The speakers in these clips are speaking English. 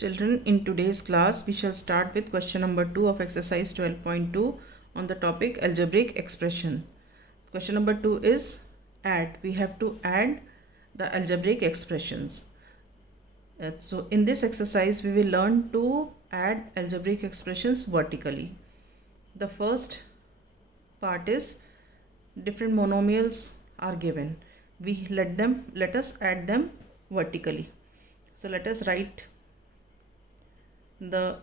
Children, in today's class, we shall start with question number 2 of exercise 12.2 on the topic algebraic expression. Question number 2 is add. We have to add the algebraic expressions. So in this exercise, we will learn to add algebraic expressions vertically. The first part is different monomials are given. Let us add them vertically. So let us write the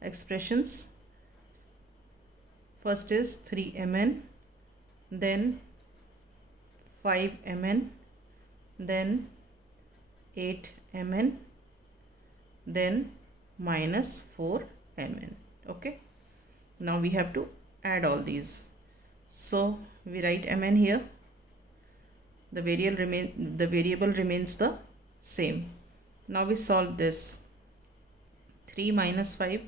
expressions. First is 3mn, then 5mn, then 8mn, then minus 4mn. Okay, now we have to add all these. So we write mn here. The variable remains the same. Now we solve this. 3 minus 5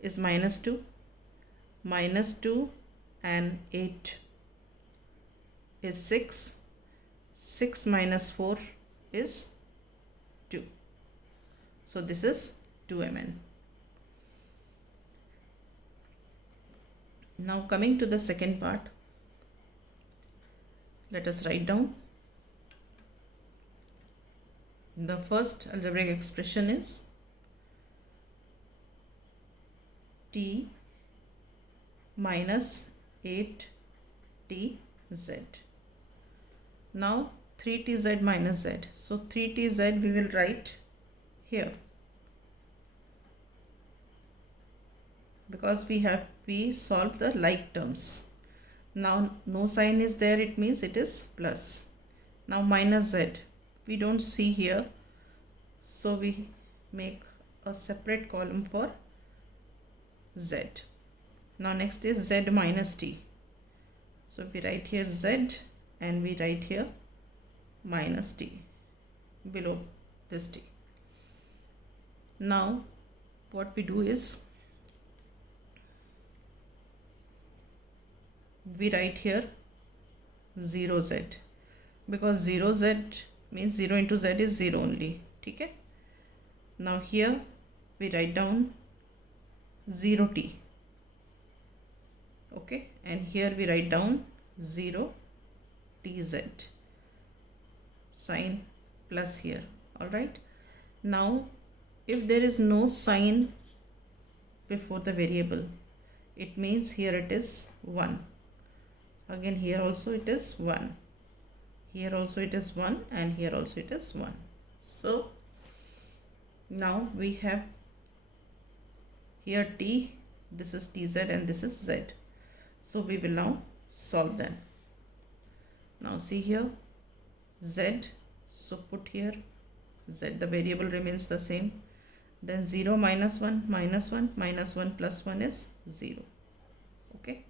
is minus 2. Minus 2 and 8 is 6. 6 minus 4 is 2. So this is 2mn. Now coming to the second part, let us write down. The first algebraic expression is t minus 8tz. Now 3tz minus z. So 3tz we will write here, because we solved the like terms. Now no sign is there, it means it is plus. Now minus z, we don't see here, so we make a separate column for z. Now next is z minus t. So we write here z and we write here minus t below this t. Now what we do is we write here 0z, because 0z means 0 into z is 0 only. Okay. Now here we write down 0t. Okay, and here we write down 0tz, sign plus here. All right. Now if there is no sign before the variable, it means here it is 1. Again here also it is 1. Here also it is 1, and here also it is 1. So now we have here t, this is tz, and this is z. So we will now solve them. Now see here z, so put here z, the variable remains the same. Then 0 minus 1 minus 1 minus 1 plus 1 is 0. Okay,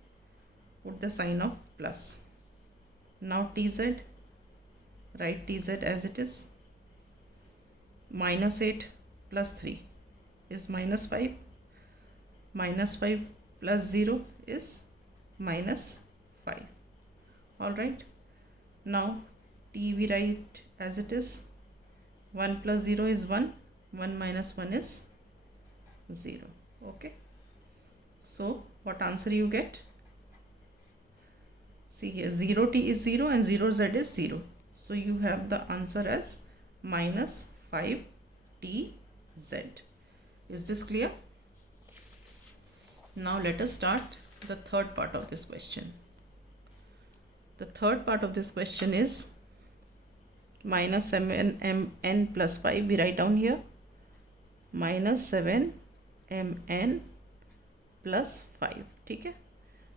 put the sign of plus. Now tz, write tz as it is. Minus 8 plus 3 is minus 5. Minus 5 plus 0 is minus 5. All right. Now t we write as it is. 1 plus 0 is 1. 1 minus 1 is 0. Okay. So what answer you get? See here, 0t is 0 and 0z is 0. So you have the answer as minus 5tz. Is this clear? Now let us start the third part of this question. The third part of this question is minus 7mn plus 5. We write down here minus 7mn plus 5. Okay.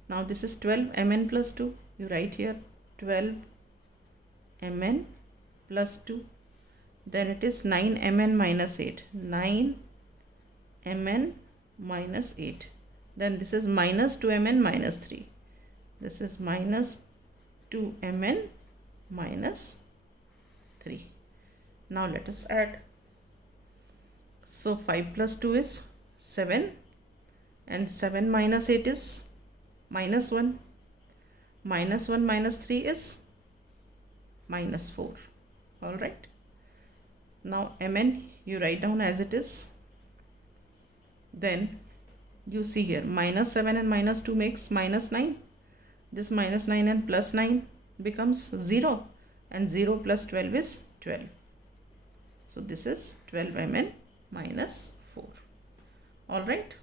Now this is 12mn plus 2. You write here 12mn plus 2. Then it is 9mn minus 8. 9mn minus 8. Then this is minus 2mn minus 3. This is minus 2mn minus 3. Now let us add. So 5 plus 2 is 7, and 7 minus 8 is minus 1. Minus 1 minus 3 is minus 4. All right. Now mn you write down as it is. Then you see here minus 7 and minus 2 makes minus 9. This minus 9 and plus 9 becomes 0, and 0 plus 12 is 12. So this is 12mn minus 4. Alright.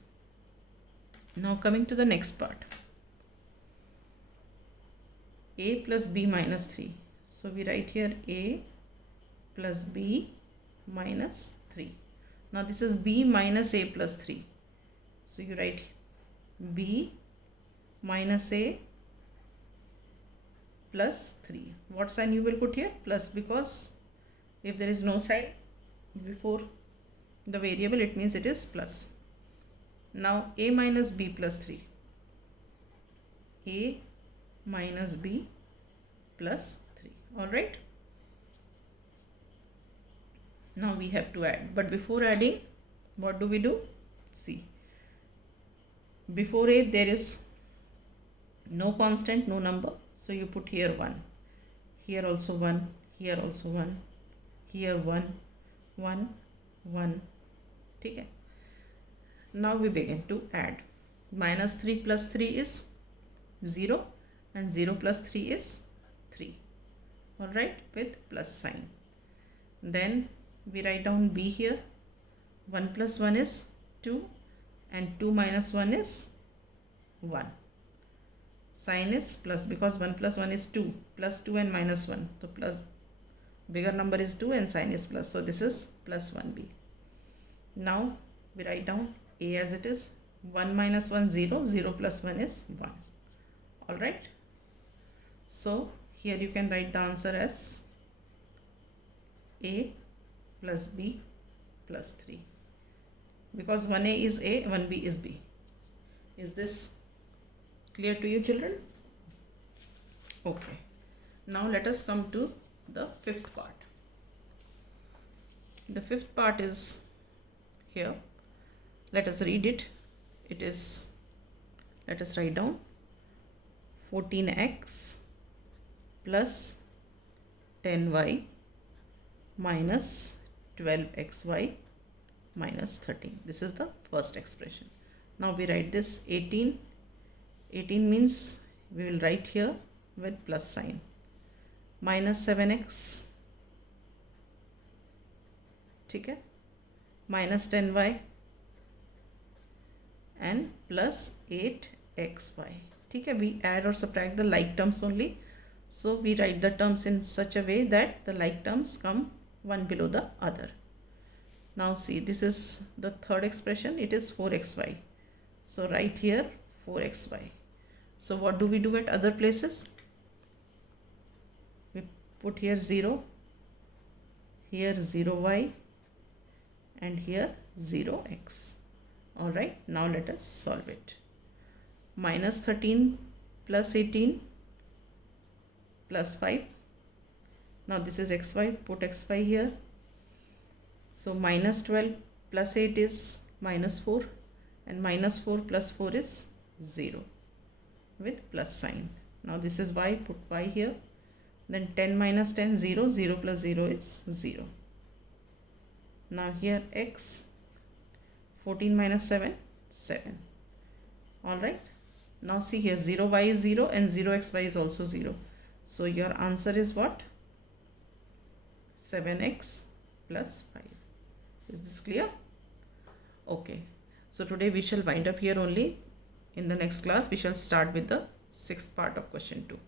Now coming to the next part. A plus b minus 3. So we write here a plus b minus 3. Now this is b minus a plus 3. So you write b minus a plus 3. What sign you will put here? Plus, because if there is no sign before the variable, it means it is plus. Now a minus b plus 3. A minus b plus 3. Alright. Now we have to add. But before adding, what do? See. Before a there is no constant, no number. So you put here 1. Here also 1. Here also 1. Here 1. 1. 1. Okay. Now we begin to add. Minus 3 plus 3 is 0. And 0 plus 3 is 3. Alright. With plus sign. Then we write down b here. 1 plus 1 is 2. And 2 minus 1 is 1. Sign is plus, because 1 plus 1 is 2. Plus 2 and minus 1. So plus, bigger number is 2 and sign is plus. So this is plus 1b. Now we write down a as it is. 1 minus 1 0. 0 plus 1 is 1. Alright. So here you can write the answer as a plus b plus 3. Because 1a is a, 1b is b. Is this clear to you, children? Okay. Now let us come to the fifth part. The fifth part is here. Let us read it. It is, let us write down 14x plus 10y minus 12xy minus 13. This is the first expression. Now we write this 18. 18 means we will write here with plus sign. Minus 7x. Okay. Minus 10y. And plus 8xy. Okay. We add or subtract the like terms only. So we write the terms in such a way that the like terms come one below the other. Now see, this is the third expression. It is 4xy. So write here 4xy. So what do we do at other places? We put here 0, here 0y, and here 0x. Alright, now let us solve it. Minus 13 plus 18 plus 5. Now this is xy, put xy here. So minus 12 plus 8 is minus 4, and minus 4 plus 4 is 0 with plus sign. Now this is y, put y here. Then 10 minus 10, 0, 0 plus 0 is 0. Now here x, 14 minus 7, 7. Alright. Now see here, 0y is 0 and 0xy is also 0. So your answer is what? 7x plus 5. Is this clear? Okay. So today we shall wind up here only. In the next class, we shall start with the sixth part of question 2.